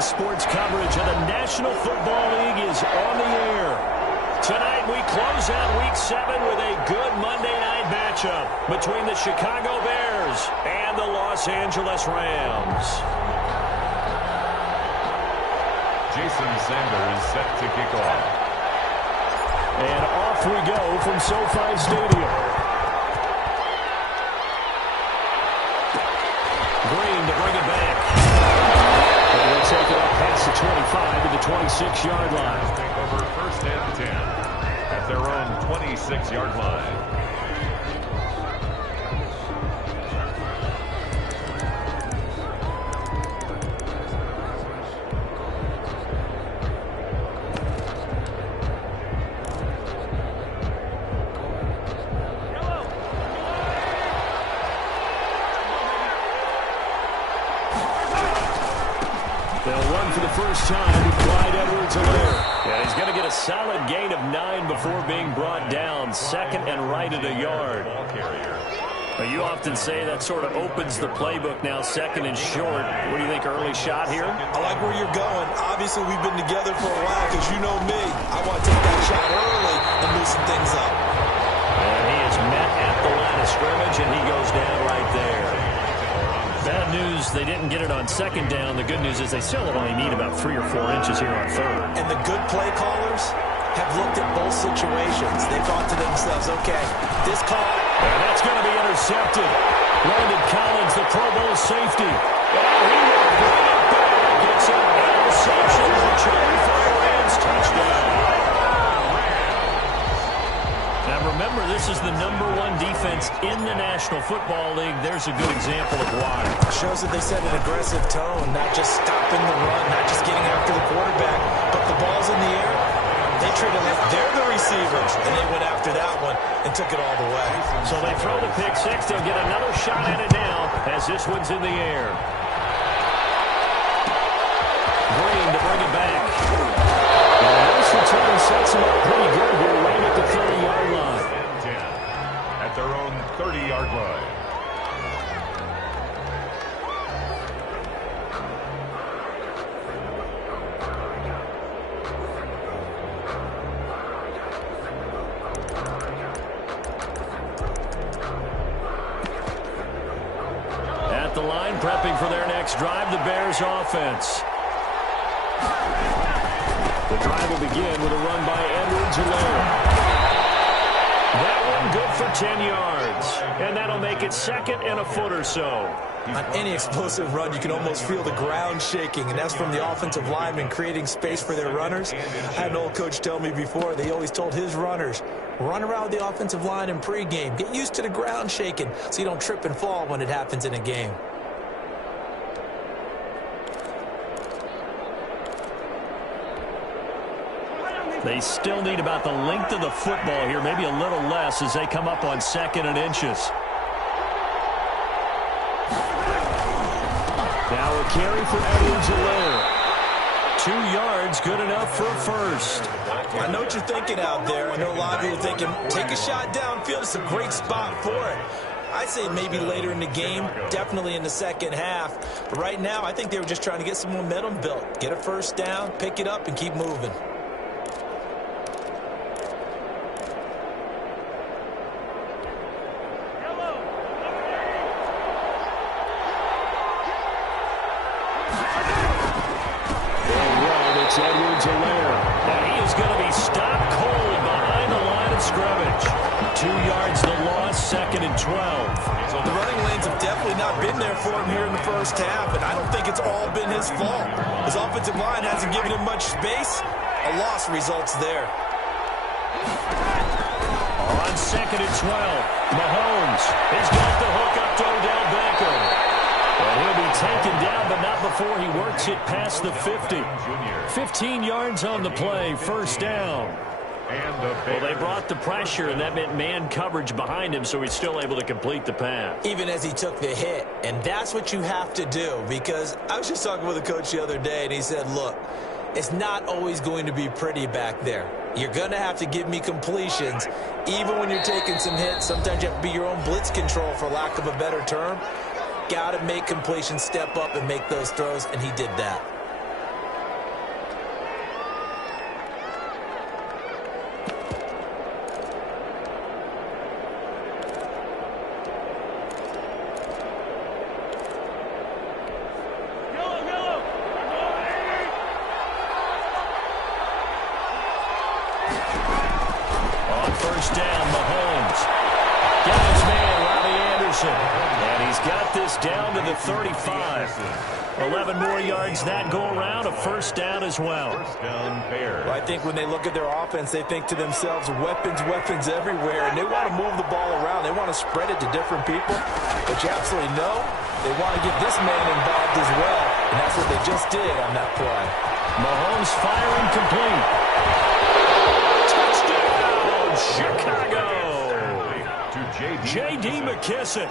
sports coverage of the National Football League is on the air. Tonight we close out Week 7 with a good Monday night matchup between the Chicago Bears and the Los Angeles Rams. Jason Sanders set to kick off. And off we go from SoFi Stadium. Green to bring it back. And they'll take it up past the 25 to the 26-yard line. Take over first and 10 at their own 26-yard line. First time with Clyde Edwards-Helaire. Yeah, he's going to get a solid gain of 9 before being brought down. Second and right at a yard. You often say that sort of opens the playbook now, second and short. What do you think, early shot here? I like where you're going. Obviously, we've been together for a while because you know me. I want to take that shot early and loosen things up. And he is met at the line of scrimmage, and he goes down right there. Bad news, they didn't get it on second down. The good news is they still only need about 3 or 4 inches here on third. And the good play callers have looked at both situations. They thought to themselves, okay, this call. And that's going to be intercepted. Landon Collins, the Pro Bowl safety. And he will bring it back. It's an interception. Return for a Rams touchdown. Now remember, this is the #1 defense in the National Football League. There's a good example of why. Shows that they set an aggressive tone, not just stopping the run, not just getting after the quarterback, but the ball's in the air. They treat it like they're the receivers, and they went after that one and took it all the way. So they throw the pick six. They'll get another shot at it now as this one's in the air. Green to bring it back. And this return sets them up pretty good here, right at the 30-yard line. 10 at their own 30-yard line. At the line, prepping for their next drive, the Bears offense. The drive will begin with a run by Edwards-Helaire. That one good for 10 yards. And that'll make it second and a foot or so. On any explosive run, you can almost feel the ground shaking, and that's from the offensive linemen creating space for their runners. I had an old coach tell me before, they always told his runners, run around the offensive line in pregame. Get used to the ground shaking so you don't trip and fall when it happens in a game. They still need about the length of the football here, maybe a little less as they come up on second and inches. Now a carry for Edwards-Helaire. 2 yards, good enough for a first. I know what you're thinking out there. I know a lot of you are thinking, take a shot downfield. It's a great spot for it. I'd say maybe later in the game, definitely in the second half. But right now, I think they were just trying to get some momentum built. Get a first down, pick it up, and keep moving. Edwards-Helaire. And he is going to be stopped cold behind the line of scrimmage. 2 yards the loss, second and 12. So the running lanes have definitely not been there for him here in the first half, and I don't think it's all been his fault. His offensive line hasn't given him much space. A loss results there. On second and 12, Mahomes has got the hook up to Odell Beckham. And he'll be taken down, but not before he works it past the 50. 15 yards on the play, first down. Well, they brought the pressure, and that meant man coverage behind him, so he's still able to complete the pass. Even as he took the hit, and that's what you have to do, because I was just talking with a coach the other day, and he said, look, it's not always going to be pretty back there. You're going to have to give me completions, even when you're taking some hits. Sometimes you have to be your own blitz control, for lack of a better term. Got to make completions step up and make those throws, and he did that. first down. Mahomes got his man, Robbie Anderson. And he's got this down to the 35. 11 more yards that go around, a first down as well. First down pair. Well, I think when they look at their offense, they think to themselves, weapons, weapons everywhere, and they want to move the ball around. They want to spread it to different people. But you absolutely know they want to get this man involved as well, and that's what they just did on that play. Mahomes firing complete. Touchdown, Chicago! J.D. McKissick,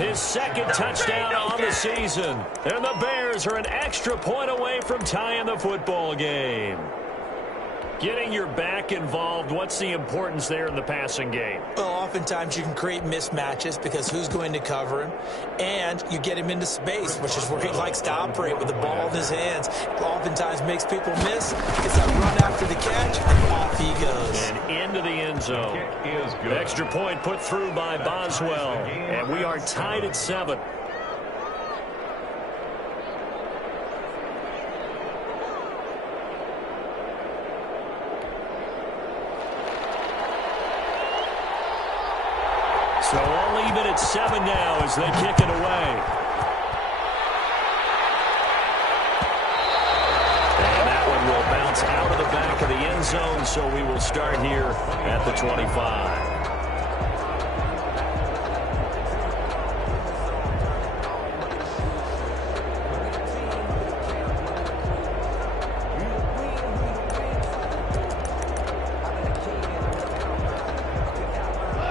his second touchdown on the season. And the Bears are an extra point away from tying the football game. Getting your back involved, what's the importance there in the passing game? Well, oftentimes you can create mismatches because who's going to cover him, and you get him into space, which is where he likes to operate with the ball in his hands. Oftentimes makes people miss, gets that run after the catch, and off he goes. And into the end zone. Extra point put through by Boswell, and we are tied at 7. So all even at 7 now as they kick it away. And that one will bounce out of the back of the end zone, so we will start here at the 25.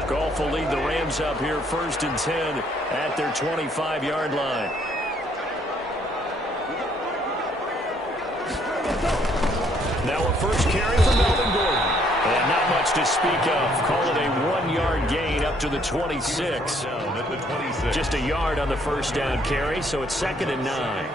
Goff will lead the Rams up here 1st and 10 at their 25-yard line. Now a first carry for Melvin Gordon. And not much to speak of. Call it a 1-yard gain up to the 26. Just a yard on the first down carry, so it's 2nd and 9.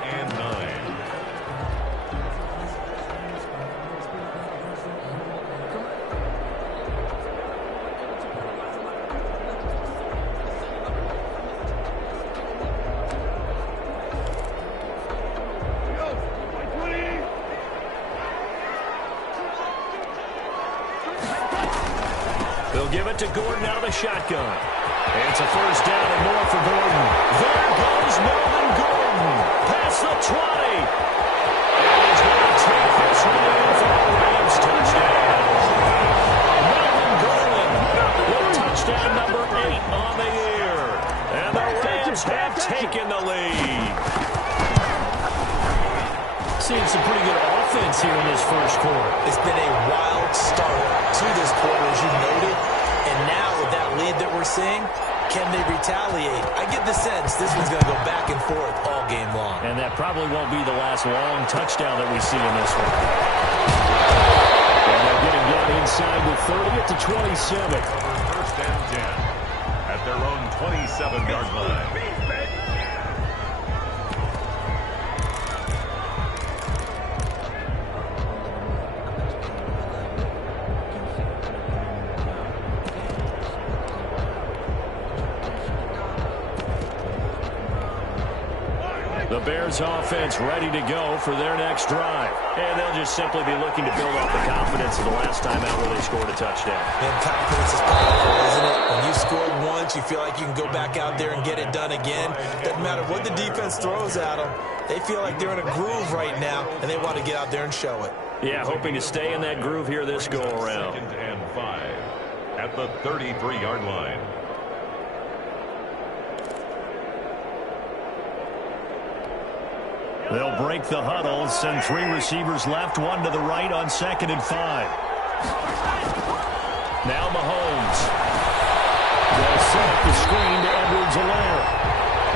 They'll give it to Gordon out of the shotgun. It's a first down and more for Gordon. There goes Melvin Gordon. Past the 20. And he's going to take this one in for the Rams touchdown. Melvin Gordon with touchdown number 8 on the year. And the Rams have taken the lead. Seeing some pretty good offense here in this first quarter. It's been a wild start to this quarter, as you noted. And now with that lead that we're seeing, can they retaliate? I get the sense this one's going to go back and forth all game long. And that probably won't be the last long touchdown that we see in this one. And they're getting down inside the 30 at the 27. First and 10 at their own 27-yard line. The Bears offense ready to go for their next drive. And they'll just simply be looking to build off the confidence of the last time out where they scored a touchdown. And confidence is powerful, isn't it? When you scored once, you feel like you can go back out there and get it done again. Doesn't matter what the defense throws at them. They feel like they're in a groove right now, and they want to get out there and show it. Yeah, hoping to stay in that groove here this go-around. 2nd and 5 at the 33-yard line. They'll break the huddle, send 3 receivers left, 1 to the right on 2nd and 5. Now Mahomes. They'll set up the screen to Edwards-Helaire.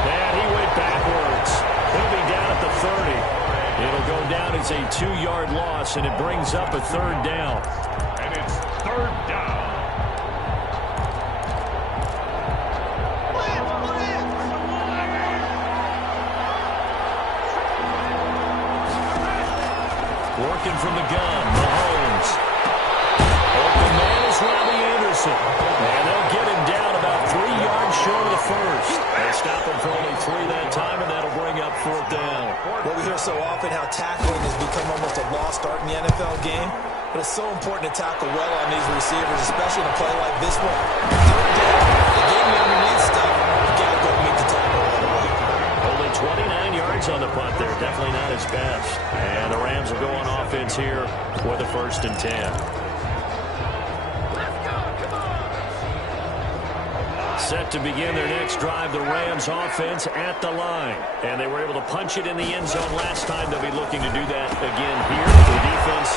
And he went backwards. He'll be down at the 30. It'll go down as a 2-yard loss, and it brings up a 3rd down. And it's 3rd down. Working from the gun, Mahomes. Open man is Robbie Anderson. And they'll get him down about 3 yards short of the first. They stop him for only 3 that time, and that'll bring up 4th down. Well, we hear so often how tackling has become almost a lost art in the NFL game. but it's so important to tackle well on these receivers, especially in a play like this one. Third down, the game underneath stuff, you got to go meet the tackle right away. Only 29 yards on the punt there. Definitely not his best. And the Rams will go on offense here with a 1st and 10. Set to begin their next drive, the Rams offense at the line. And they were able to punch it in the end zone last time. They'll be looking to do that again here. The defense,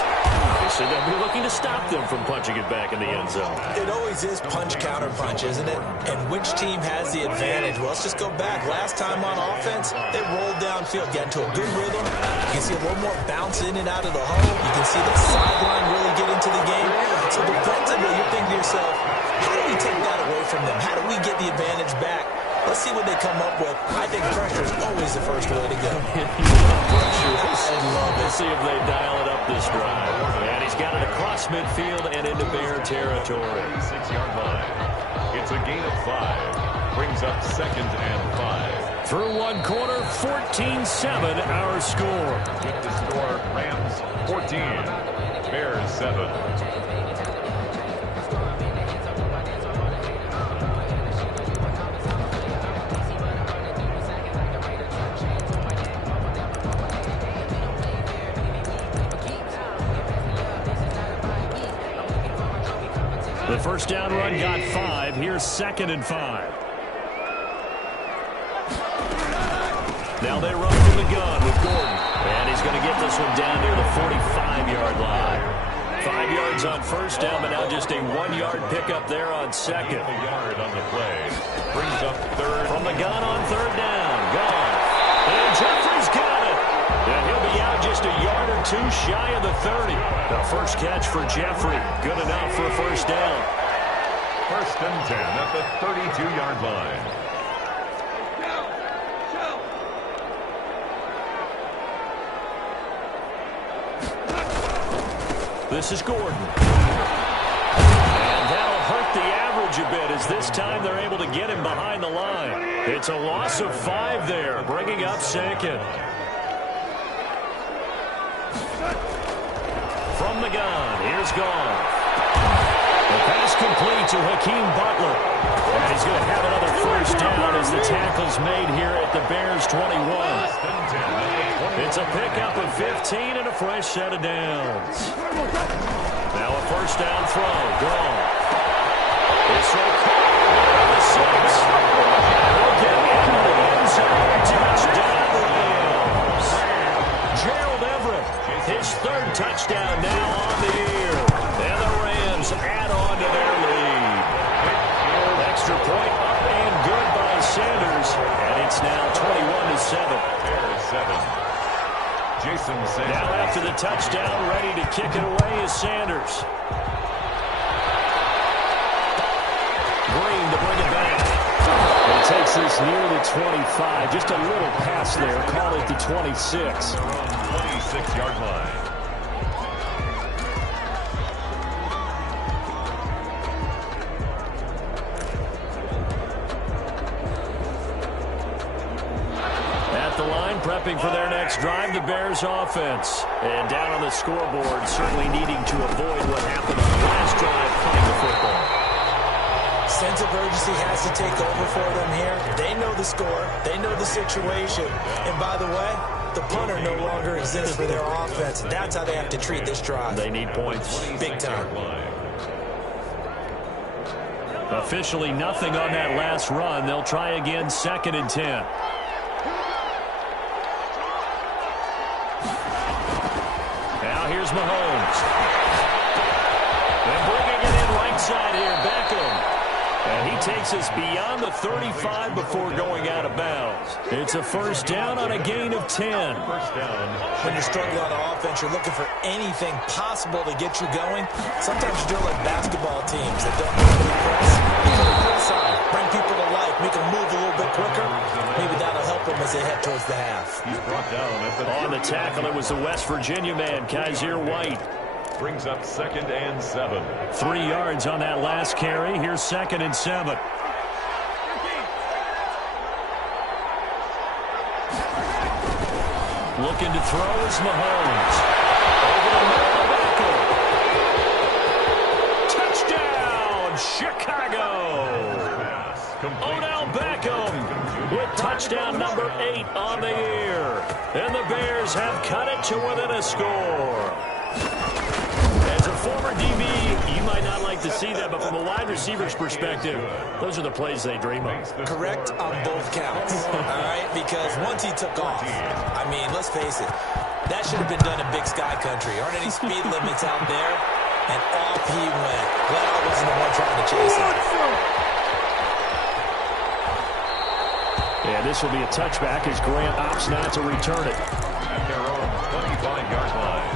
they said they'll be looking to stop them from punching it back in the end zone. It always is punch, counter punch, isn't it? And which team has the advantage? Well, let's just go back. Last time on offense, they rolled downfield, got into a good rhythm. You can see a little more bounce in and out of the hole. You can see the sideline really get into the game. So defensively, you're thinking to yourself, how do we take that away from them? How do we get the advantage back? Let's see what they come up with. I think pressure is always the first way to go. I love it. Let's see if they dial it up this drive. And he's got it across midfield and into Bear territory. 6-yard line. It's a gain of 5. Brings up 2nd and 5. Through one quarter, 14-7 our score. With the score, Rams 14, Bears 7. The first down run got 5. Here's 2nd and 5. Now they run from the gun with Gordon. And he's going to get this one down near the 45-yard line. 5 yards on first down, but now just a 1-yard pickup there on second. A yard on the play. Brings up 3rd. From the gun on 3rd down. Gone. And Jeffrey's got it. And he'll be out just a yard or 2 shy of the 30. The first catch for Jeffrey. Good enough for a first down. 1st and 10 at the 32-yard line. This is Gordon. And that'll hurt the average a bit as this time they're able to get him behind the line. It's a loss of 5 there, bringing up 2nd. From the gun, here's Goff. The pass complete to Hakeem Butler. And he's going to have another first down as the tackle's made here at the Bears 21. It's a pickup of 15 and a fresh set of downs. Now a first down throw. Goff. It's the 6. He'll get into the end zone. Touchdown Rams. Gerald Everett, his 3rd touchdown now on the year. And the Rams add on to their lead. Extra point up and good by Sanders. And it's now 21-7. Bears 7. Jason Sanders. Now after the touchdown, ready to kick it away is Sanders. Green to bring it back. He takes this near the 25. Just a little pass there. Call it the 26. 26-yard line. Prepping for their next drive, the Bears offense. And down on the scoreboard, certainly needing to avoid what happened on the last drive, punting the football. Sense of urgency has to take over for them here. They know the score. They know the situation. And by the way, the punter no longer exists for their offense. That's how they have to treat this drive. They need points. Big time. Officially nothing on that last run. They'll try again, 2nd and 10. Here's Mahomes. And bringing it in right side here, Beckham. And he takes us beyond the 35 before going out of bounds. It's a first down on a gain of 10. First down. When you're struggling on offense, you're looking for anything possible to get you going. Sometimes you're doing like basketball teams that don't really press. You put a press on, bring people to life, make them move a little bit quicker. Maybe that'll help them as they head towards the half. He's brought down on the tackle. It was the West Virginia man, Kaiser White. Brings up 2nd and 7. 3 yards on that last carry. Here's 2nd and 7. Looking to throw is Mahomes. Over the middle of Beckham. late on the year. And the Bears have cut it to within a score. As a former DB, you might not like to see that, but from a wide receiver's perspective, those are the plays they dream of. Correct on both counts, all right? Because once he took off, I mean, let's face it, that should have been done in Big Sky Country. Aren't any speed limits out there? And off he went. Glad I wasn't the one trying to chase him. Yeah, this will be a touchback as Grant opts not to return it. At their own 25-yard line.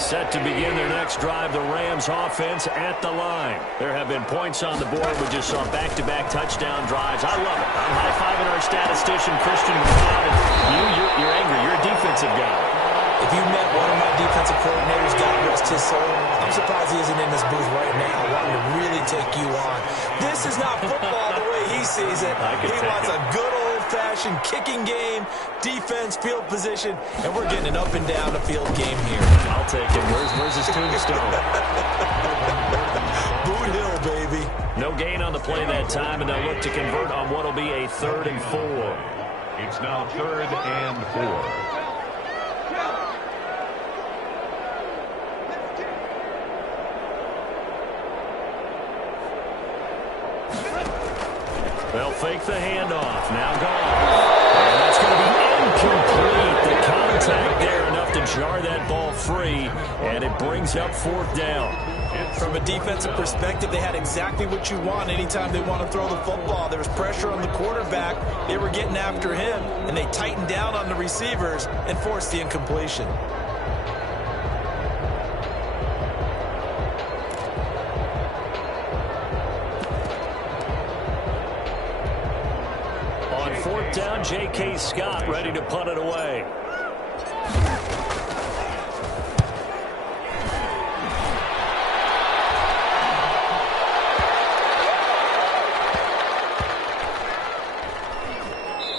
Set to begin their next drive, the Rams offense at the line. There have been points on the board. We just saw back-to-back touchdown drives. I love it. I'm high-fiving our statistician, Christian McLeod. You're angry. You're a defensive guy. If you met one of my defensive coordinators, God rest his soul, I'm surprised he isn't in this booth right now wanting to really take you on. This is not football the way he sees it. He wants a good old-fashioned kicking game, defense, field position, and we're getting an up-and-down the field game here. I'll take it. Where's his tombstone? Boot Hill, baby. No gain on the play that time, and they'll look to convert on what will be a 3rd and 4. It's now 3rd and 4. They'll fake the handoff. Now gone. And that's going to be incomplete. The contact there enough to jar that ball free, and it brings up 4th down. From a defensive perspective, they had exactly what you want anytime they want to throw the football. There was pressure on the quarterback. They were getting after him, and they tightened down on the receivers and forced the incompletion. On 4th down, J.K. Scott ready to punt it away.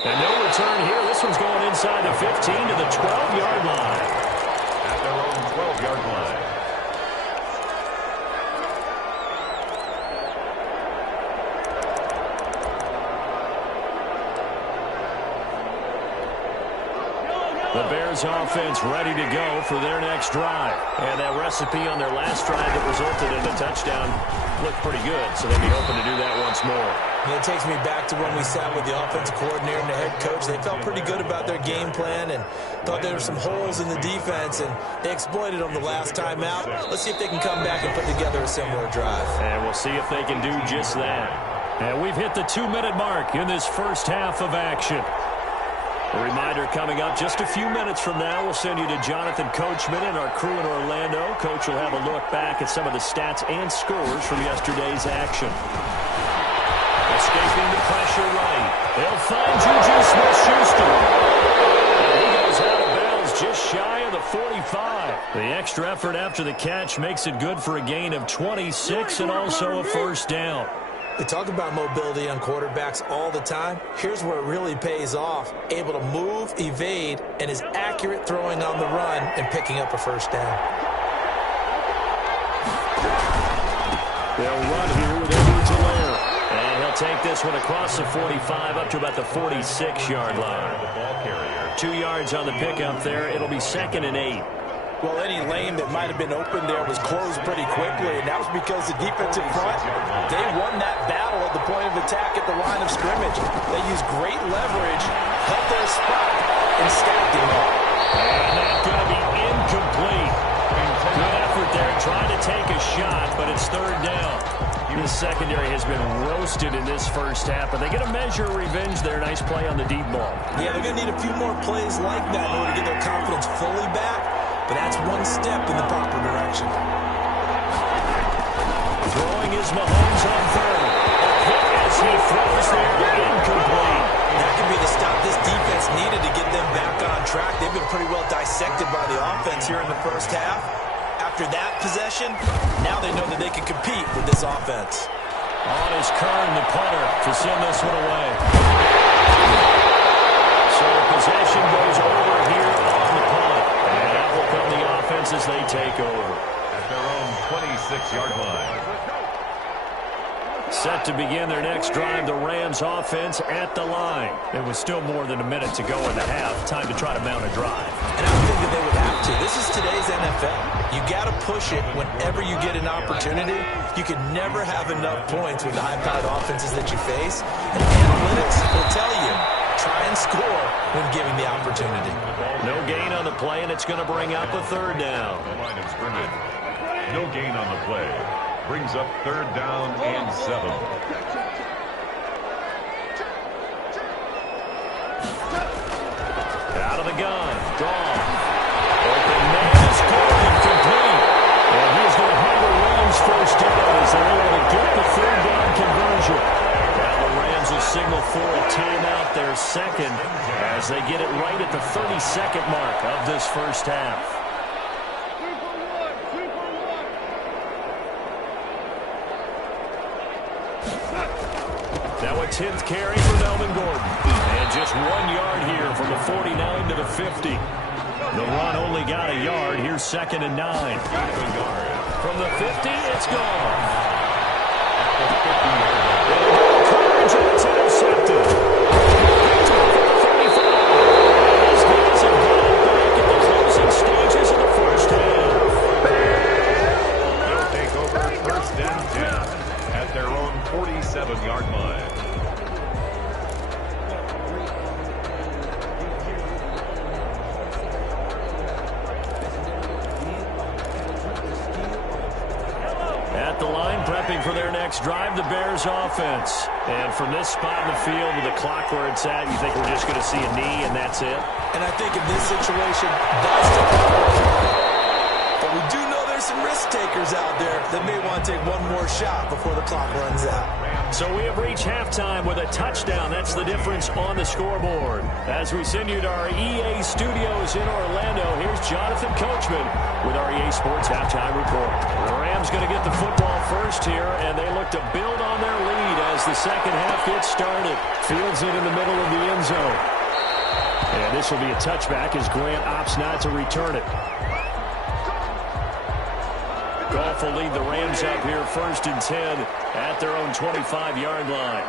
And no return here. This one's going inside the 15 to the 12-yard line. At their own 12-yard line. The Bears offense ready to go for their next drive. And that recipe on their last drive that resulted in a touchdown looked pretty good, so they'll be hoping to do that once more. And it takes me back to when we sat with the offensive coordinator and the head coach. They felt pretty good about their game plan and thought there were some holes in the defense, and they exploited them the last time out. Let's see if they can come back and put together a similar drive. And we'll see if they can do just that. And we've hit the 2-minute mark in this first half of action. A reminder coming up just a few minutes from now. We'll send you to Jonathan Coachman and our crew in Orlando. Coach will have a look back at some of the stats and scores from yesterday's action. Escaping the pressure right. They'll find Juju Smith-Schuster. And he goes out of bounds just shy of the 45. The extra effort after the catch makes it good for a gain of 26 and also a 1st down. They talk about mobility on quarterbacks all the time. Here's where it really pays off. Able to move, evade, and is accurate throwing on the run and picking up a 1st down. They'll run here with Edwards-Helaire. And he'll take this one across the 45 up to about the 46-yard line. The ball carrier. 2 yards on the pickup there. It'll be 2nd and 8. Well, any lane that might have been open there was closed pretty quickly, and that was because the defensive front, they won that battle at the point of attack at the line of scrimmage. They used great leverage, held their spot, and stacked him up. And that's going to be incomplete. Good effort there, trying to take a shot, but it's 3rd down. The secondary has been roasted in this first half, but they get a measure of revenge there. Nice play on the deep ball. Yeah, they're going to need a few more plays like that in order to get their confidence fully back. But that's one step in the proper direction. Throwing is Mahomes on 3rd. As he throws there, incomplete. That could be the stop this defense needed to get them back on track. They've been pretty well dissected by the offense here in the first half. After that possession, now they know that they can compete with this offense. On is Kern, the punter, to send this one away. So possession goes over here on the punt. And that will come the offense as they take over. At their own 26-yard line. Set to begin their next drive, the Rams offense at the line. It was still more than a minute to go in the half. Time to try to mount a drive. And I would think that they would have to. This is today's NFL. You got to push it whenever you get an opportunity. You can never have enough points with the high-powered offenses that you face. And analytics will tell you, try and score when given the opportunity. No gain on the play, and it's going to bring up a third down. Line of scrimmage. No gain on the play. Brings up third down and 7. Out of the gun. Gone. Open man is Gordon, complete. And he's going to have the Rams first down as they're able to get the third down conversion. Now the Rams will signal for a timeout, their second, as they get it right at the 32nd mark of this first half. Now a 10th carry for Melvin Gordon. And just 1 yard here from the 49 to the 50. The run only got a yard. Here's 2nd and 9. From the 50, it's gone. It's intercepted. Picked up at the 35. These guys have got back at the closing stages of the first half. They'll take over 1st and 10 at their own 47-yard line. At the line, prepping for their next drive, the Bears offense. And from this spot in the field with the clock where it's at, you think we're just going to see a knee and that's it? And I think in this situation, that's the problem. But we do know there's some risk takers out there that may want to take one more shot before the clock runs out. So we have reached halftime with a touchdown. That's the difference on the scoreboard. As we send you to our EA studios in Orlando, here's Jonathan Coachman with our EA Sports Halftime Report. The Rams going to get the football first here, and they look to build on their lead as the second half gets started. Fields it in the middle of the end zone. And this will be a touchback as Grant opts not to return it. Goff will lead the Rams up here 1st and 10 at their own 25-yard line.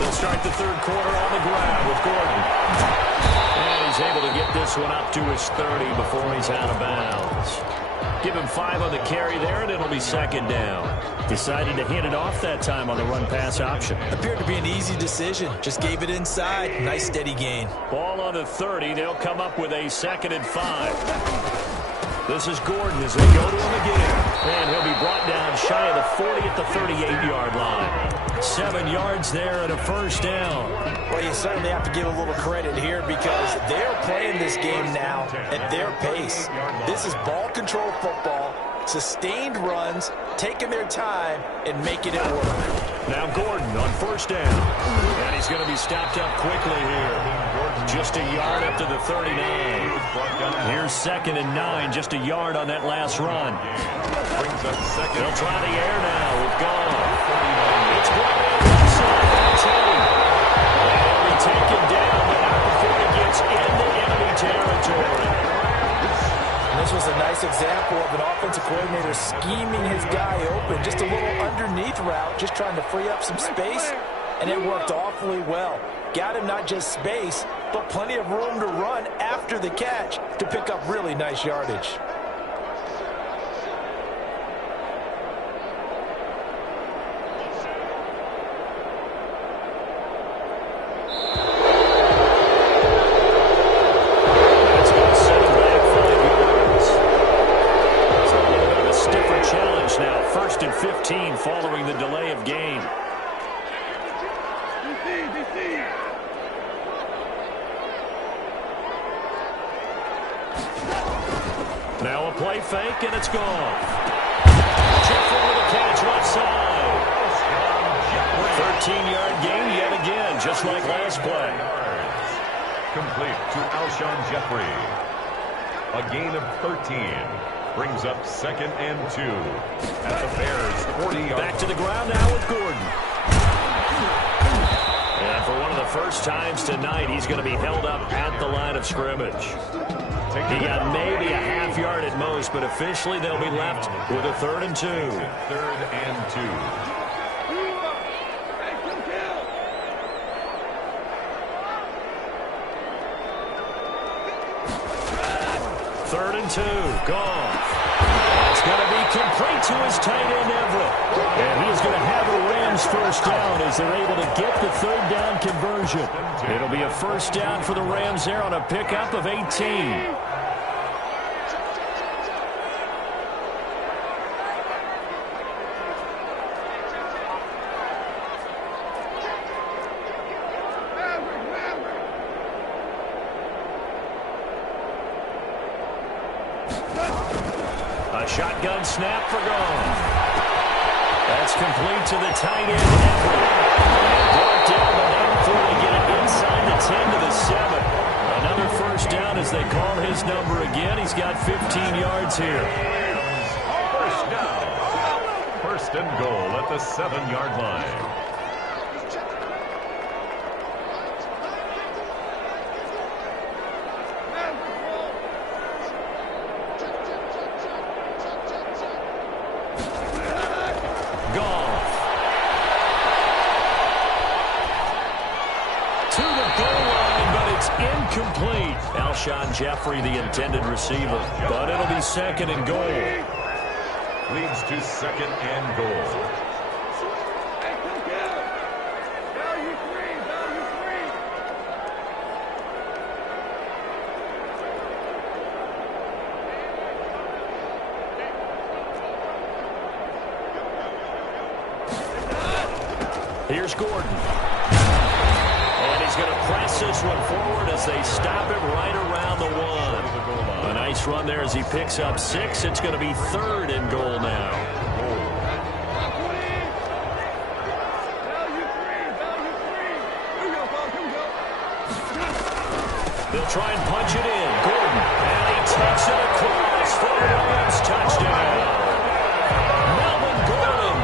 They'll start the third quarter on the ground with Gordon. And he's able to get this one up to his 30 before he's out of bounds. Give him 5 on the carry there, and it'll be 2nd down. Decided to hand it off that time on the run-pass option. Appeared to be an easy decision. Just gave it inside. Nice steady gain. Ball on the 30. They'll come up with a 2nd and 5. This is Gordon as they go to him again. And he'll be brought down shy of the 40 at the 38-yard line. 7 yards there and a first down. Well, you certainly have to give a little credit here because they're playing this game now at their pace. This is ball control football, sustained runs, taking their time and making it work. Now Gordon on first down. And he's going to be stopped up quickly here. Just a yard up to the 39. Here's 2nd and 9, just a yard on that last run. They'll try the air now with Goff. It's brought in inside the 10. And he'll be taken down, but not before he gets into enemy territory. And this was a nice example of an offensive coordinator scheming his guy open. Just a little underneath route, just trying to free up some space, and it worked awfully well. Got him not just space, but plenty of room to run after the catch to pick up really nice yardage. That's going to set him back 5 yards. It's a little bit of a stiffer challenge now. 1st and 15 following the delay of game. Now a play fake, and it's gone. Jeffrey with a catch left side. 13-yard gain yet again, just like last play. Complete to Alshon Jeffrey. A gain of 13. Brings up 2nd and 2 at the Bears' 40-yard line. Back to the ground now with Gordon. And for one of the first times tonight he's going to be held up at the line of scrimmage. He got maybe a half yard at most, but officially they'll be left with a 3rd and 2. 3rd and 2. 3rd and 2. Gone. It's going to be complete to his tight end, Everett. And he's going to have a Rams first down as they're able to get the 3rd down conversion. It'll be a first down for the Rams there on a pickup of 18. A shotgun snap for Gone. That's complete to the tight end, Everett. Brought down, but now before they get it inside the 10 to the 7. Another first down as they call his number again. He's got 15 yards here. First down. 1st and goal at the 7-yard line. Incomplete. Alshon Jeffrey, the intended receiver. But it'll be 2nd and goal. Leads to 2nd and goal. Here's Gordon. And he's going to press this one forward as they stop it right around the 1. A nice run there as he picks up 6. It's going to be 3rd and goal now. They'll try and punch it in. Gordon. And he takes it across for the Rams touchdown. Melvin Gordon.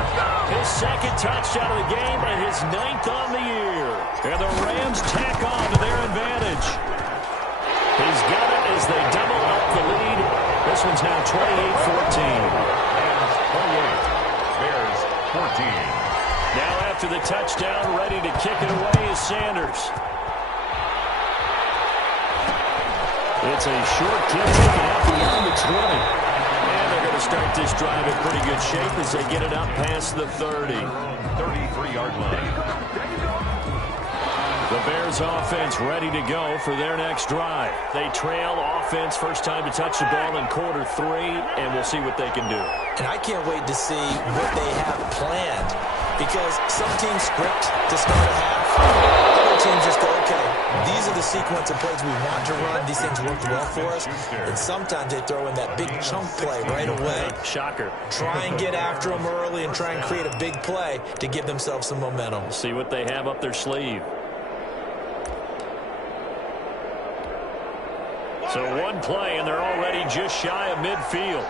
His 2nd touchdown of the game and his 9th on the year. And the Rams tack on to their advantage. He's got it as they double up the lead. This one's now 28-14. Rams 28. Bears 14. Now after the touchdown, ready to kick it away is Sanders. It's a short kick taken out beyond the 20. And they're going to start this drive in pretty good shape as they get it up past the 30. 33-yard line. The Bears offense ready to go for their next drive. They trail offense first time to touch the ball in quarter 3, and we'll see what they can do. And I can't wait to see what they have planned, because some teams script to start a half. Other teams just go, okay, these are the sequence of plays we want to run. These things worked well for us. And sometimes they throw in that big chunk play right away. Shocker. Try and get after them early and try and create a big play to give themselves some momentum. See what they have up their sleeve. So one play, and they're already just shy of midfield.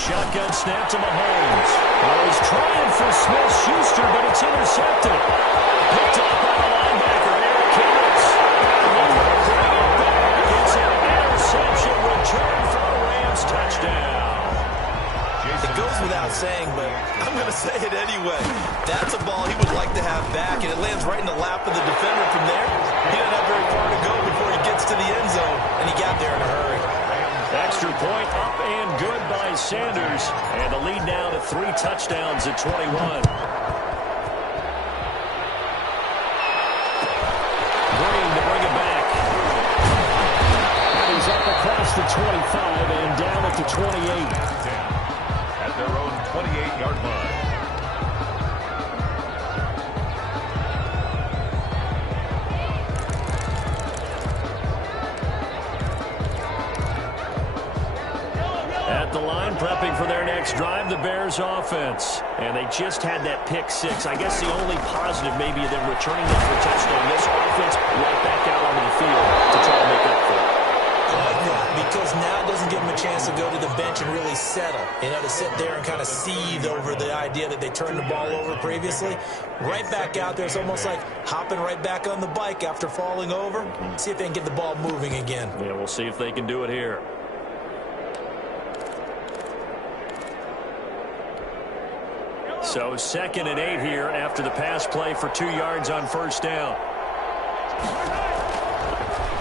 Shotgun snap to Mahomes. Well, he's trying for Smith-Schuster, but it's intercepted. Picked up by the linebacker, Eric Harris. He will bring it back. It's an interception return for a Rams touchdown. It goes without saying, but I'm going to say it anyway. That's a ball he would like to have back, and it lands right in the lap of the defender from there. He didn't have very far to go before he gets to the end zone, and he got there in a hurry. Extra point up and good by Sanders, and the lead now to 3 touchdowns at 21. Green to bring it back. And he's up across the 25 and down at the 28. At their own 28-yard line. At the line, prepping for their next drive, the Bears offense. And they just had that pick 6. I guess the only positive maybe of them returning that for a touchdown. This offense right back out onto the field to try to make up for it. I like that, because now it doesn't give them a chance to go to the bench and really settle. You know, to sit there and kind of seethe over the idea that they turned the ball over previously. Right back out there. It's almost like hopping right back on the bike after falling over. See if they can get the ball moving again. Yeah, we'll see if they can do it here. So 2nd and 8 here after the pass play for 2 yards on first down.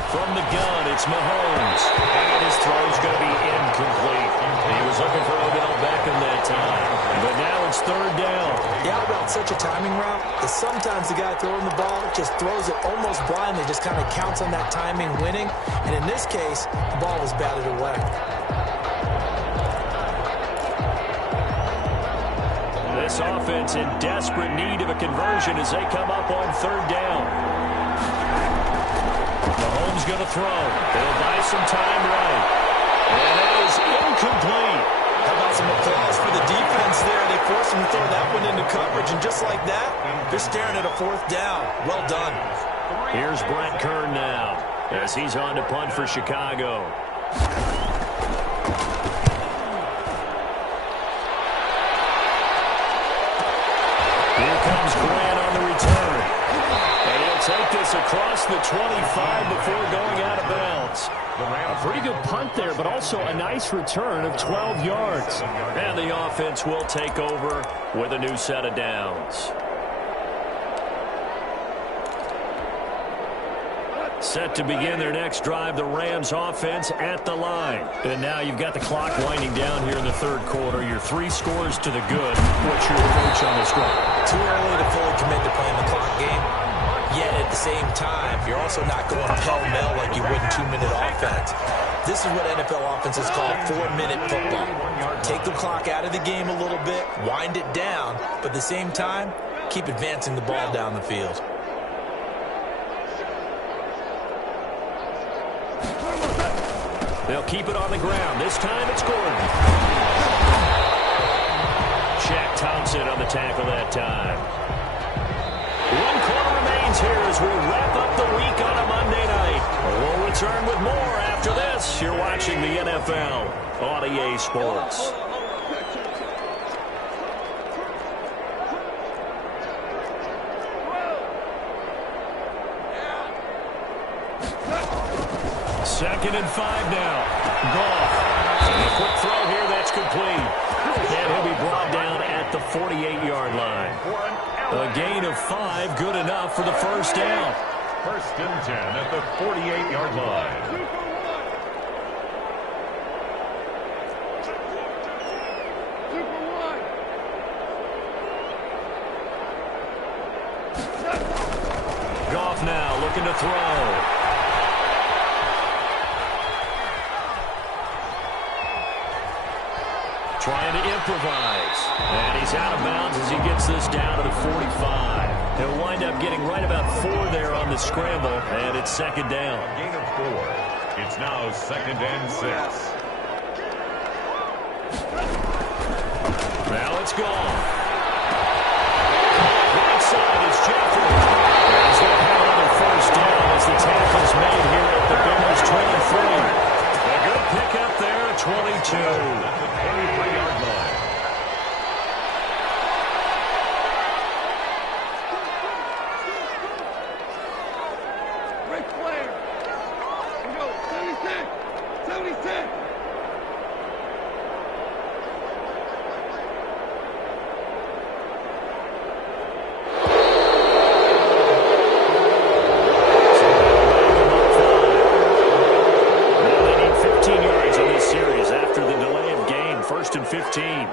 From the gun, it's Mahomes. And his throw's going to be incomplete. He was looking for Odell Beckham that time. But now it's 3rd down. Yeah, about such a timing route is sometimes the guy throwing the ball just throws it almost blindly, just kind of counts on that timing winning. And in this case, the ball was batted away. This offense in desperate need of a conversion as they come up on 3rd down. Mahomes going to throw. They'll buy some time right. And it is incomplete. How about some applause for the defense there? They forced him to throw that one into coverage, and just like that, they're staring at a 4th down. Well done. Here's Brent Kern now as he's on to punt for Chicago. Here comes Grant on the return. And he'll take this across the 25 before going out of bounds. A pretty good punt there, but also a nice return of 12 yards. And the offense will take over with a new set of downs. Set to begin their next drive, the Rams offense at the line. And now you've got the clock winding down here in the 3rd quarter. Your 3 scores to the good. What's your approach on this drive? Too early to fully commit to playing the clock game. Yet at the same time, you're also not going pell-mell like you would in 2-minute offense. This is what NFL offenses call 4-minute football. Take the clock out of the game a little bit, wind it down, but at the same time, keep advancing the ball down the field. They'll keep it on the ground. This time it's Gordon. Shaq Thompson on the tackle that time. 1 quarter remains here as we wrap up the week on a Monday night. We'll return with more after this. You're watching the NFL on EA Sports. Second and 5 now. Goff. And a quick throw here, that's complete. And he'll be brought down at the 48-yard line. A gain of 5, good enough for the first down. 1st and 10 at the 48-yard line. Goff now looking to throw. Trying to improvise. And he's out of bounds as he gets this down to the 45. He'll wind up getting right about 4 there on the scramble, and it's 2nd down. A gain of 4. It's now 2nd and 6. Now it's gone. Right side is Jeffrey. And he's going to have another first down as the tackle's made here at the Bears 23. A good pickup there at 22. 23-yard line. Break player. We go 76. 76. Now they need 15 yards on this series after the delay of game. 1st and 15.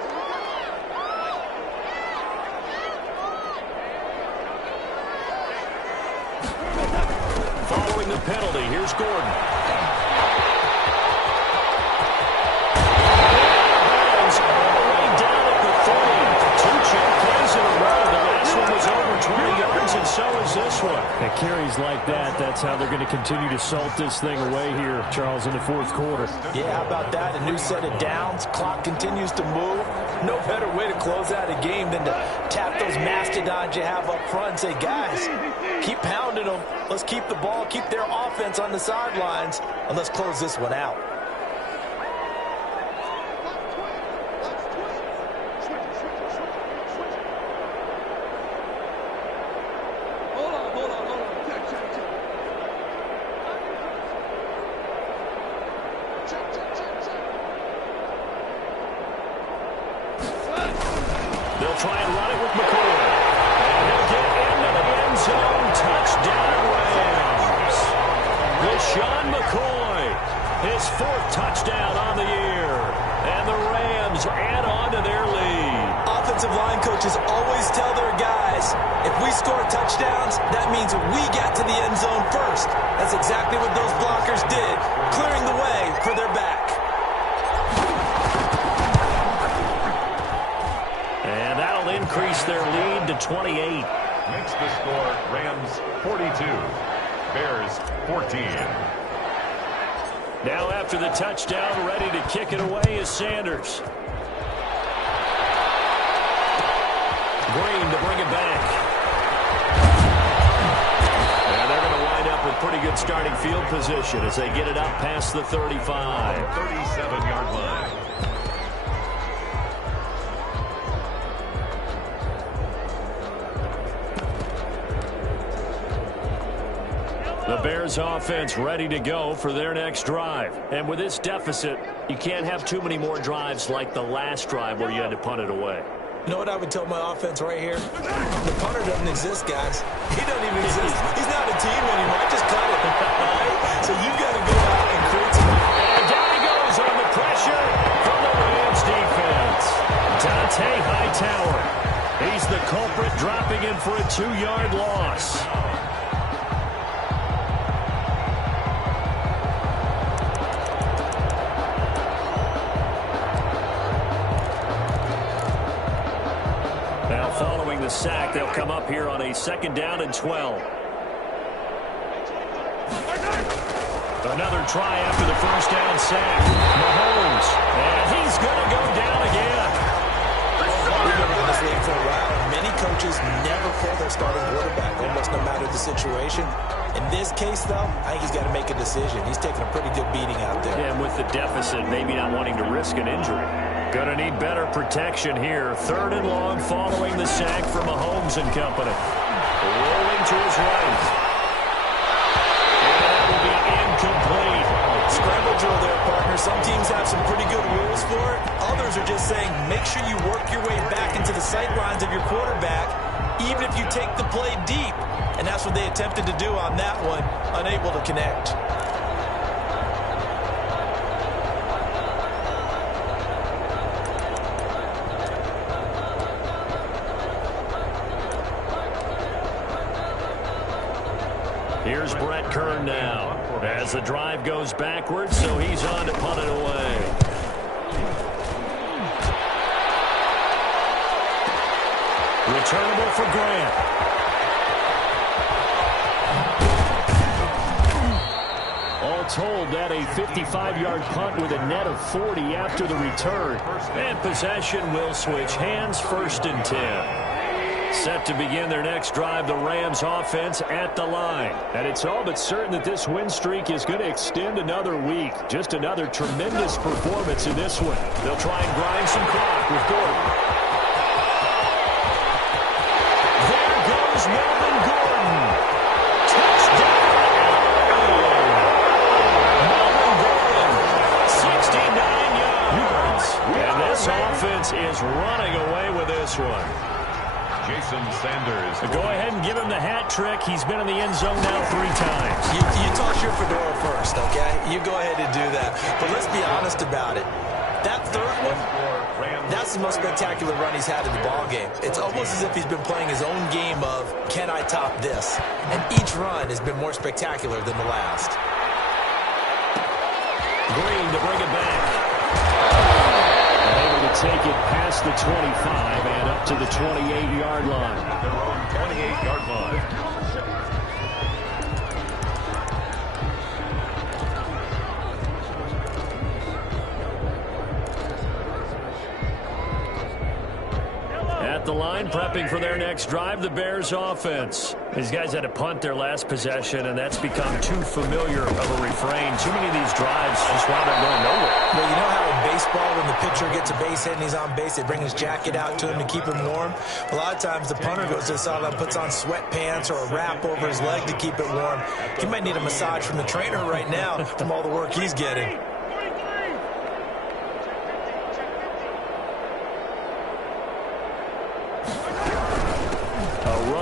Following the penalty, here's Gordon. Bounds all the way down at the 30. 2 check plays in a row. The last one was over 20 yards, and so is this one. At carries like that, that's how they're going to continue to salt this thing away here, Charles, in the 4th quarter. Yeah, how about that? A new set of downs. Clock continues to move. No better way to close out a game than to tap those mastodons you have up front and say, guys, keep pounding them. Let's keep the ball, keep their offense on the sidelines, and let's close this one out. means we get to the end zone first. That's exactly what those blockers did, clearing the way for their back. And that'll increase their lead to 28. Makes the score Rams 42, Bears 14. Now after the touchdown, ready to kick it away is Sanders. Green to bring it back. And they're going to wind up with pretty good starting field position as they get it up past the 35. 37-yard line. The Bears offense ready to go for their next drive. And with this deficit, you can't have too many more drives like the last drive where you had to punt it away. You know what I would tell my offense right here? The punter doesn't exist, guys. He doesn't even exist. He's not a team anymore. I just cut it. All right? So you've got to go out and create some. And down he goes on the pressure from the Rams defense. Dante Hightower. He's the culprit, dropping in for a 2-yard loss. Following the sack, they'll come up here on a 2nd down and 12. Another try after the 1st down sack. Mahomes, and he's going to go down again. We've been around this league for a while, and many coaches never pull their starting quarterback, almost no matter the situation. In this case, though, I think he's got to make a decision. He's taking a pretty good beating out there. Yeah, and with the deficit, maybe not wanting to risk an injury. Going to need better protection here. 3rd and long following the sack from Mahomes and company. Rolling to his right. And that will be incomplete. Scramble drill there, partner. Some teams have some pretty good rules for it. Others are just saying, make sure you work your way back into the sight lines of your quarterback, even if you take the play deep. And that's what they attempted to do on that one, unable to connect. Here's Brett Kern now as the drive goes backwards, so he's on to punt it away. Returnable for Grant. All told, that a 55-yard punt with a net of 40 after the return. And possession will switch hands, 1st and 10. Set to begin their next drive, the Rams offense at the line. And it's all but certain that this win streak is going to extend another week. Just another tremendous performance in this one. They'll try and grind some clock with Gordon. There goes Melvin Gordon. Touchdown! Melvin Gordon, 69 yards. And this offense is running away with this one. Jason Sanders. Go ahead and give him the hat trick. He's been in the end zone now 3 times. You toss your fedora first, okay? You go ahead and do that. But let's be honest about it. That 3rd one, that's the most spectacular run he's had in the ballgame. It's almost as if he's been playing his own game of, can I top this? And each run has been more spectacular than the last. Green to bring it back. Able to take it past the 25 and up to the 28-yard line. Their own 28-yard line. At the line, prepping for their next drive, the Bears offense. These guys had to punt their last possession, and that's become too familiar of a refrain. Too many of these drives just wound up going nowhere. Well, you know how in baseball, when the pitcher gets a base hit and he's on base, they bring his jacket out to him to keep him warm? A lot of times the punter goes to the sideline, puts on sweatpants or a wrap over his leg to keep it warm. He might need a massage from the trainer right now from all the work he's getting.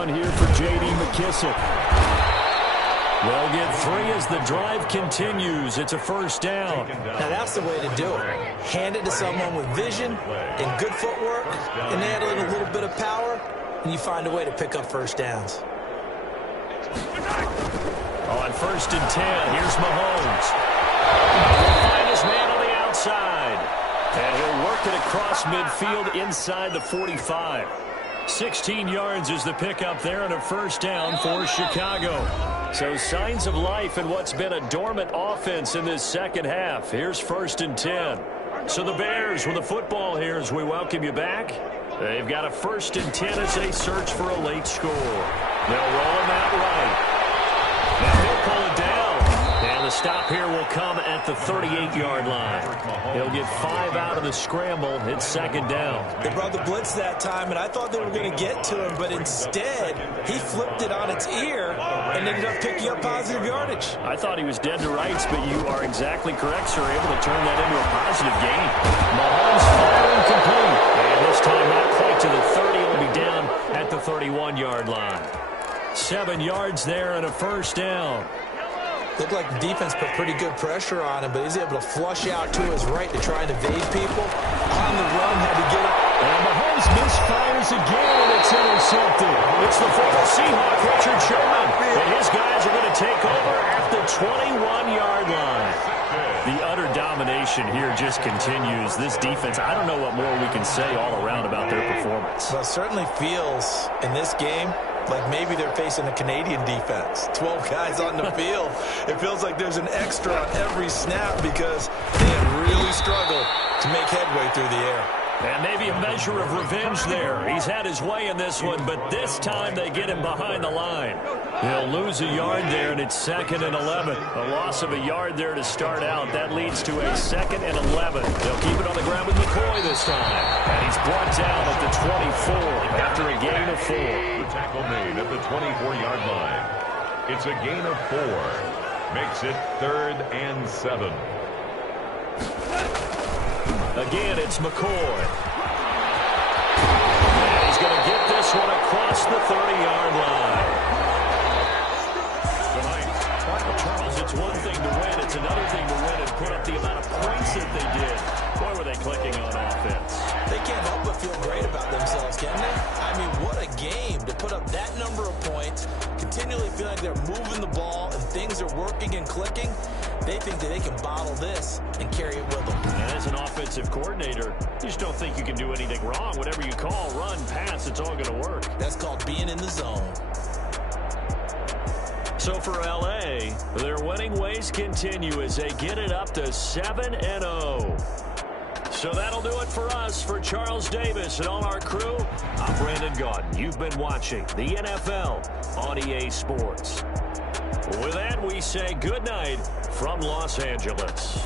Here for J.D. McKissick. They'll get 3 as the drive continues. It's a 1st down. Now that's the way to do it. Hand it to someone with vision and good footwork, and add a little bit of power, and you find a way to pick up 1st downs. On 1st and 10, here's Mahomes. He'll find his man on the outside. And he'll work it across midfield inside the 45. 16 yards is the pickup there and a first down for Chicago. So signs of life in what's been a dormant offense in this second half. Here's 1st and 10. So the Bears with the football here as we welcome you back. They've got a 1st and 10 as they search for a late score. They'll roll him out right. Now he'll pull it down. And the stop here will come at the 38-yard line. He'll get 5 out of the scramble. It's 2nd down. They brought the blitz that time, and I thought they were going to get to him, but instead he flipped it on its ear and ended up picking up positive yardage. I thought he was dead to rights, but you are exactly correct, sir. Able to turn that into a positive gain. Mahomes firing complete. And this time not quite to the 30. It'll be down at the 31-yard line. 7 yards there and a first down. Looked like the defense put pretty good pressure on him, but he's able to flush out to his right to try and evade people. On the run, had to get it. And Mahomes misfires again, and it's intercepted. It's the former Seahawk, Richard Sherman. And his guys are going to take over at the 21-yard line. The utter domination here just continues. This defense, I don't know what more we can say all around about their performance. Well, it certainly feels in this game like maybe they're facing a Canadian defense. 12 guys on the field. It feels like there's an extra on every snap because they have really struggled to make headway through the air. And maybe a measure of revenge there. He's had his way in this one, but this time they get him behind the line. He'll lose a yard there, and it's 2nd and 11. A loss of a yard there to start out. That leads to a 2nd and 11. They'll keep it on the ground with McCoy this time. And he's brought down at the 24 after a gain of 4. The tackle made at the 24-yard line. It's a gain of 4. Makes it 3rd and 7. Again, it's McCoy. And he's going to get this one across the 30-yard line. Well, Charles, it's one thing to win. It's another thing to win and put up the amount of points that they did. Boy, were they clicking on offense. They can't help but feel great about themselves, can they? I mean, what a game to put up that number of points, continually feel like they're moving the ball and things are working and clicking. They think that they can bottle this and carry it with them. And as an offensive coordinator, you just don't think you can do anything wrong. Whatever you call, run, pass, it's all going to work. That's called being in the zone. So for L.A., their winning ways continue as they get it up to 7-0. So that'll do it for us. For Charles Davis and all our crew, I'm Brandon Gaudin. You've been watching the NFL on EA Sports. With that, we say good night from Los Angeles.